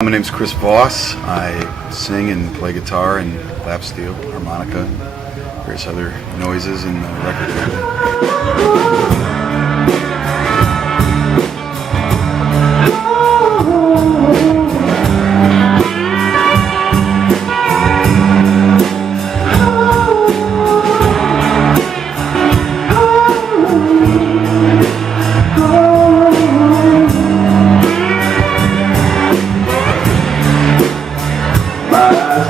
My name's Chris Voss. I sing and play guitar and lap steel, harmonica, various other noises in the record label.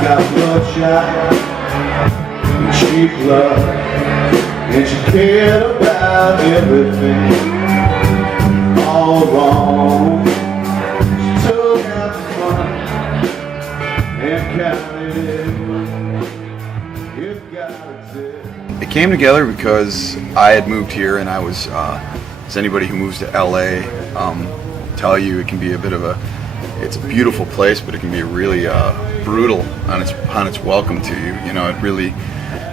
Got bloodshot and cheap love, and she cared about everything all wrong. She took out the fun and counted it. It got it. It came together because I had moved here, and I was, as anybody who moves to LA tell you, it can be a bit of it's a beautiful place, but it can be really brutal on its welcome to you. You know, it really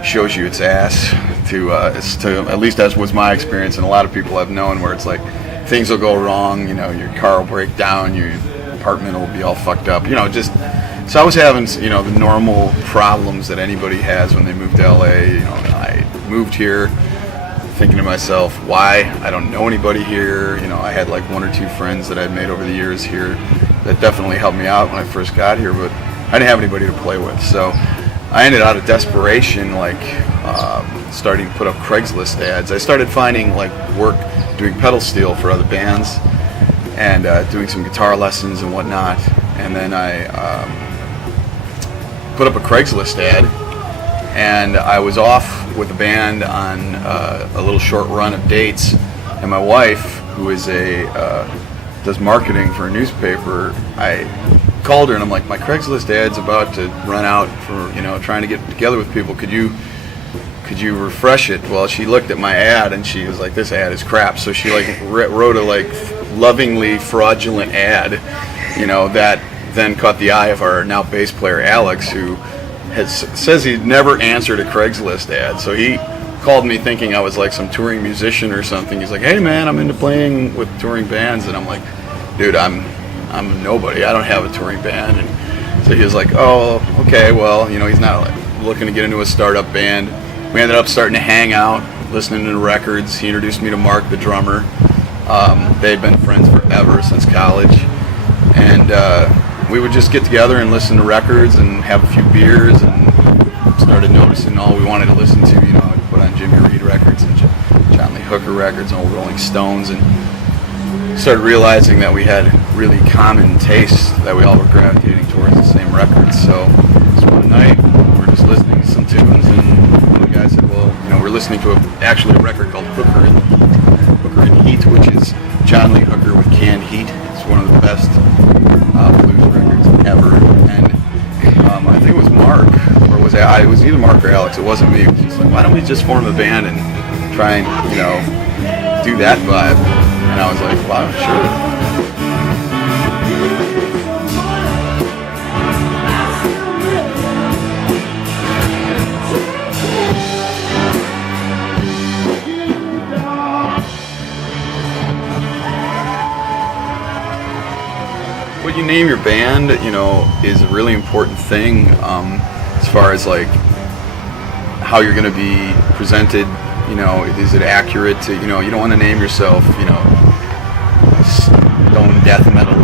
shows you its ass at least that was my experience, and a lot of people I've known where it's like things will go wrong. You know, your car will break down, your apartment will be all fucked up. You know, so I was having the normal problems that anybody has when they move to LA. You know, I moved here thinking to myself, why? I don't know anybody here. You know, I had like one or two friends that I'd made over the years here that definitely helped me out when I first got here, but I didn't have anybody to play with. So I ended out of desperation, starting to put up Craigslist ads. I started finding work doing pedal steel for other bands and doing some guitar lessons and whatnot. And then I put up a Craigslist ad, and I was off with a band on a little short run of dates. And my wife, who is does marketing for a newspaper, I called her and I'm like, my Craigslist ad's about to run out for trying to get together with people. Could you refresh it? Well, she looked at my ad and she was like, this ad is crap. So she wrote a lovingly fraudulent ad, that then caught the eye of our now bass player Alex, who says he'd never answered a Craigslist ad. So he called me thinking I was like some touring musician or something. He's like, hey man, I'm into playing with touring bands. And I'm like, dude, I'm nobody. I don't have a touring band. And so he was like, oh, okay, well, he's not looking to get into a startup band. We ended up starting to hang out, listening to records. He introduced me to Mark, the drummer. They'd been friends forever, since college. And we would just get together and listen to records and have a few beers, and started noticing all we wanted to listen to. I'd put on Jimmy Reed records and John Lee Hooker records and old Rolling Stones, and started realizing that we had really common tastes, that we all were gravitating towards the same records. So one night we were just listening to some tunes, and one of the guys said, well, we're listening to a record called Hooker and Heat, which is John Lee Hooker with canned heat. It's one of the best blues records ever. And I think it was Mark, or it was either Mark or Alex. It wasn't me. It was just like, why don't we just form a band and try and do that vibe? And I was like, wow, sure. What you name your band, is a really important thing as far as how you're going to be presented. Is it accurate to, you don't want to name yourself, stone death metal,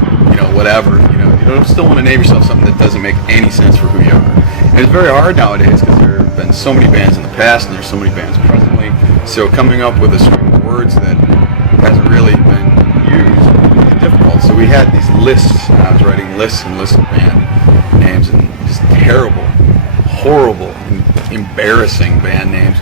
whatever. You don't still want to name yourself something that doesn't make any sense for who you are. And it's very hard nowadays because there have been so many bands in the past and there's so many bands presently. So coming up with a string of words that hasn't really been used is difficult. So we had these lists, and I was writing lists and lists of band names, and just terrible, horrible, embarrassing band names.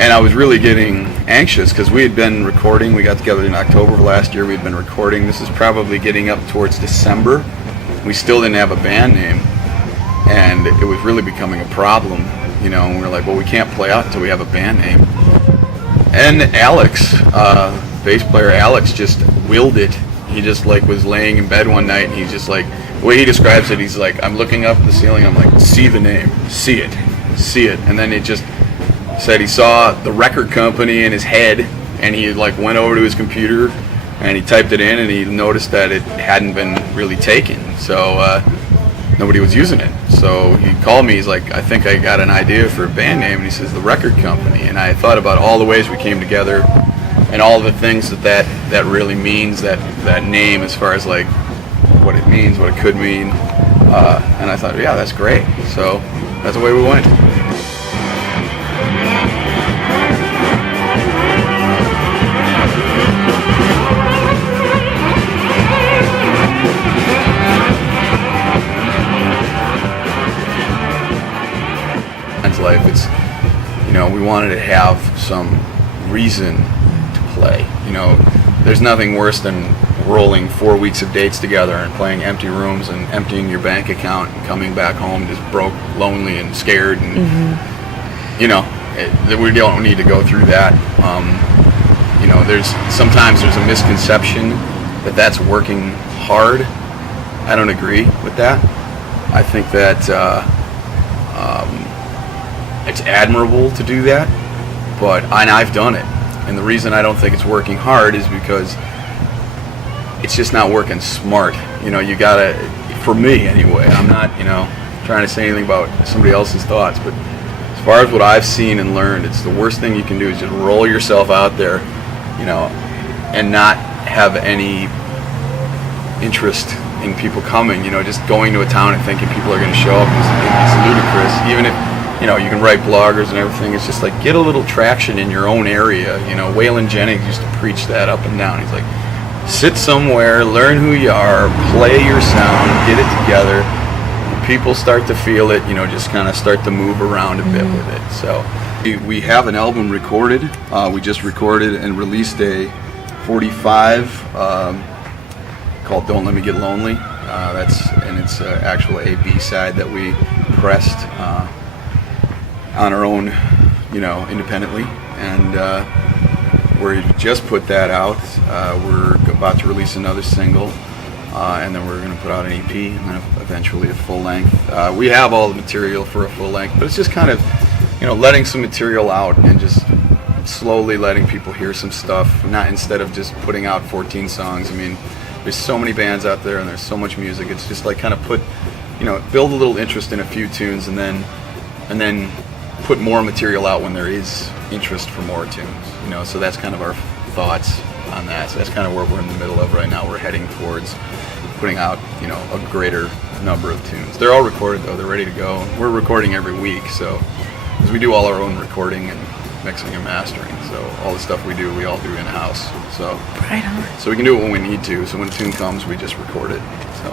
And I was really getting anxious because we had been recording. We got together in October of last year. We had been recording. This is probably getting up towards December. We still didn't have a band name, and it was really becoming a problem. And we were like, well, we can't play out until we have a band name. And Alex, bass player Alex, just willed it. He just was laying in bed one night, and he's just the way he describes it, he's like, I'm looking up at the ceiling, I'm like, see the name, see it. And then it just said he saw the record company in his head, and he went over to his computer and he typed it in, and he noticed that it hadn't been really taken, so nobody was using it. So he called me. He's like, I think I got an idea for a band name, and he says the Record Company. And I thought about all the ways we came together, and all the things that really means, that name, as far as like what it means, what it could mean. And I thought, yeah, that's great. So that's the way we went. Life, it's, we wanted to have some reason to play. There's nothing worse than rolling 4 weeks of dates together and playing empty rooms and emptying your bank account and coming back home just broke, lonely, and scared, and we don't need to go through that. Sometimes there's a misconception that that's working hard. I don't agree with that. I think that it's admirable to do that, and I've done it. And the reason I don't think it's working hard is because it's just not working smart. You gotta, for me anyway, I'm not, trying to say anything about somebody else's thoughts, but as far as what I've seen and learned, it's the worst thing you can do is just roll yourself out there, and not have any interest in people coming. Just going to a town and thinking people are going to show up is ludicrous. Even if you can write bloggers and everything. It's just like, get a little traction in your own area. Waylon Jennings used to preach that up and down. He's like, sit somewhere, learn who you are, play your sound, get it together. When people start to feel it, just kind of start to move around a bit with it. So we have an album recorded. We just recorded and released a 45 called Don't Let Me Get Lonely. It's an actual A-B side that we pressed on our own, independently, and we just put that out. We're about to release another single, and then we're going to put out an EP, and then eventually a full length. We have all the material for a full length, but it's just kind of, letting some material out and just slowly letting people hear some stuff, not instead of just putting out 14 songs. I mean, there's so many bands out there, and there's so much music. It's just like kind of build a little interest in a few tunes, and then put more material out when there is interest for more tunes, so that's kind of our thoughts on that. So that's kind of where we're in the middle of right now. We're heading towards putting out, a greater number of tunes. They're all recorded though, they're ready to go. We're recording every week, so, because we do all our own recording and mixing and mastering, so all the stuff we all do in-house, so. Right on. So we can do it when we need to, so when a tune comes, we just record it, so.